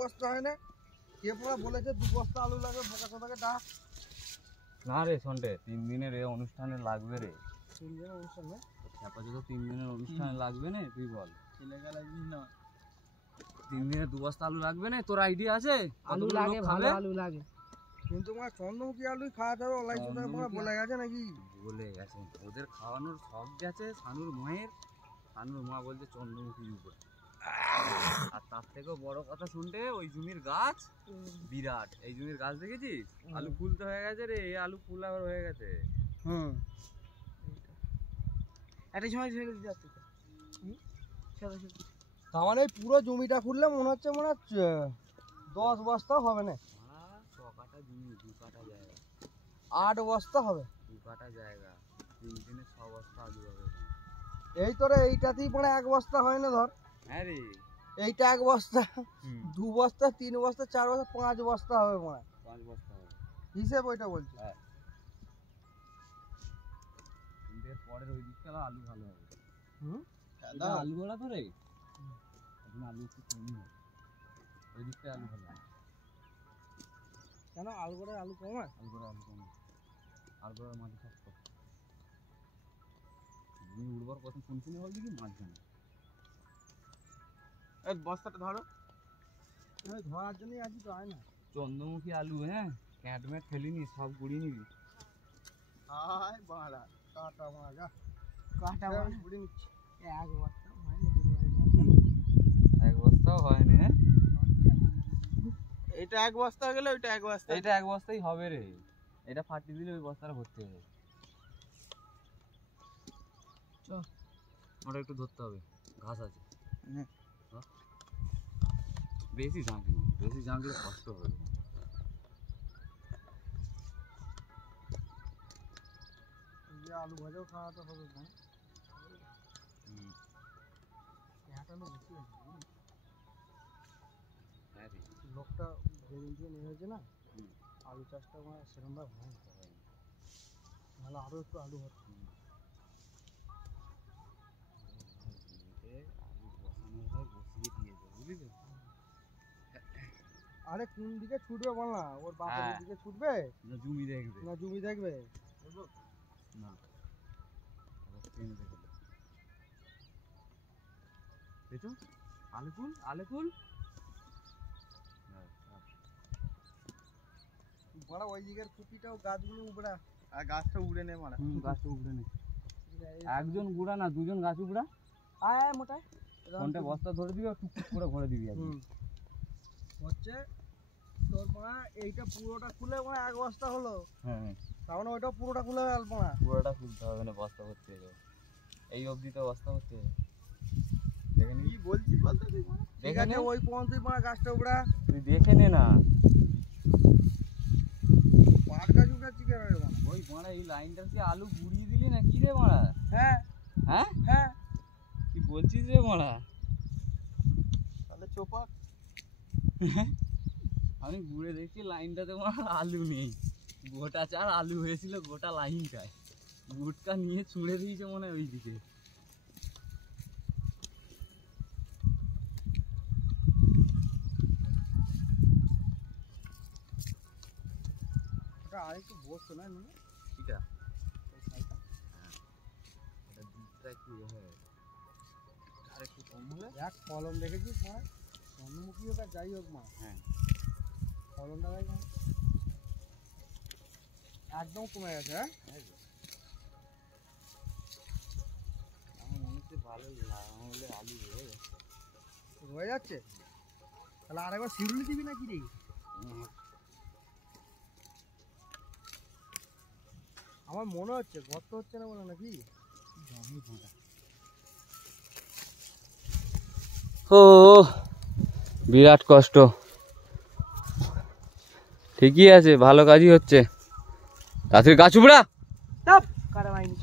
বস্তা হয় না, কে পড়া বলেছে 2 বস্তা আলু লাগবে, বোকা কোথাকে ডাক। না রে সন্টে, 3 দিনের এই অনুষ্ঠানে লাগবে রে। 3 দিনের অনুষ্ঠান না, আপাতত 3 দিনের অনুষ্ঠানে লাগবে না, তুই বল। ছেলেগা লাগবি না, 3 দিনে 2 বস্তা আলু লাগবে না, তোর আইডিয়া আছে? আলু লাগে, ভালো আলু লাগে, কিন্তু আমার চন্দ্রমুখী আলু খাওয়াতে হবে, ওলাই চোদা পড়া বলে গেছে নাকি? বলে গেছে, ওদের খাওয়ানোর শখ গেছে শানুর মায়ের। শানুর মা বলছে চন্দ্রমুখীর উপর। আর তার থেকেও বড় কথা শুনতে, ওই জমির গাছ বিরাট। এই জমির গাছ দেখেছিস? আলু ফুলতে হয়ে গেছে রে, এই আলু ফুল আবার হয়ে গেছে। একটা সময় তার মানে পুরো জমিটা খুললে মনে হচ্ছে 10 বস্তা হবে না। 6 কাঠা জমি, 2 কাঠা জায়গা, 8 বস্তা হবে, 2 কাঠা জায়গা, 3 দিনে 6 বস্তা আলু হবে। এই তোরে এইটাতেই 1 বস্তা হয় না ধর। হ্যাঁ রে, এইটা 1 বস্তা, 2 বস্তা, 3 বস্তা, 4 বস্তা, 5 বস্তা হবে 5 বস্তা হবে হিসেব, ওইটা বলছি। হ্যাঁ, কিন্তু এর পরের ওই দিকটা আলু ভালো হবে। আলু গোড়া তো রে, এখন আলু একটু কমই হবে, ওই দিকটা আলু ভালো হবে। কেন আলু গোড়ায় আলু কম হয়? আলু গোড়া আলু কম, আলু গোড়ার মাটি শক্ত, জমি উর্বর কত শুনশুনি বল দেখি মাছ জানে। এই বস্তাটা ধরো, ধরার জন্যই আজই তো হয় না। চন্দ্রমুখী আলু, হ্যাঁ ক্যাটম্যাট ফেলিনি, সব গুড়িয়ে নিবি। হাই বাড়া, কাটা মাজা, কাটা মাজা গুড়ি নিচ্ছি। 1 বস্তা হয় না, 1 বস্তাও হয়নি। হ্যাঁ, এটা 1 বস্তা হয়ে গেলে ওইটা 1 বস্তা, এটা 1 বস্তাই হবে রে। এটা ফাটিয়ে দিলে ওই বস্তাটা ভর্তি হয়ে যাবে। ওটা একটু ধরতে হবে, ঘাস আছে। বেশি ঝাঁকলি, বেশি ঝাঁকলে কষ্ট হবে। আলু ভাজাও খাওয়াতে হবে না, লোকটা যেদিন দিয়ে নিয়ে হয়েছে না, আলু চাষটা আমার সেরকমভাবে হয় না, নাহলে আরও একটু আলু হতো। আরে কোন দিকে ছুটবে বল না, ওর বাপের দিকে ছুটবে না জমি দেখবে? না জমি দেখবে না, আলুকুল আলুকুল মারা, ওই দিকের কুপিটাও গাছগুলো উপড়া, আর গাছটা উড়ে নে মারা। গাছটা উপড়ে নে, একজন গুড়া না, 2 জন গাছ উপড়া। আয় মোটা কোনটা বস্তা ধরে দিবি আর টুকটুক করে ভরে দিবি। হচ্ছে তোর মা এইটা পুরোটা খুলে 1 বস্তা হলো। হ্যাঁ, তার মানে ওইটা পুরোটা খুলে অল্প না, পুরোটা খুলতে হবে না, বস্তা ভর্তি হয়ে যাবে। এই অবধি তো বস্তা ভর্তি হয়ে যাবে। দেখে নি কি বলছিস বলতে, তুই ঠিক আছে ওই পর্যন্তই মারা গাছটা উপড়া, তুই দেখে নে না। পাট গাছ উঠাচ্ছি কেন রে মারা? ওই মারা এই লাইনটা কি আলু গুড়িয়ে দিলি না কি রে মারা? হ্যাঁ হ্যাঁ হ্যাঁ, কি বলছিস রে মারা? তাহলে চোপাক। আমি ঘুরে দেখছি লাইনটাতে মারা আলু নেই, গোটা 4 আলু হয়েছিল গোটা লাইনটায়। গুটকা নিয়ে ছুঁড়ে দিয়েছে মনে হয় ওই দিকে। আরেকটু বসতো না এটা দুধটা একটু আর একটু কম হলে। এক কলম দেখেছিস মা, চন্দ্রমুখী হোক আর যাই হোক মা, হ্যাঁ ফলনটা দেখ একদম কমে গেছে। হ্যাঁ আমার মনে হচ্ছে ভালো হলে আলু হয়ে যাচ্ছে, তাহলে আরেকবার শিরুলি দিবি নাকি রে? আমার মনে হচ্ছে গর্ত হচ্ছে না বলে নাকি। ও বিরাট কষ্ট, ঠিকই আছে, ভালো কাজই হচ্ছে। তাড়াতাড়ি গাছ উপড়া। কাটা মাইনি।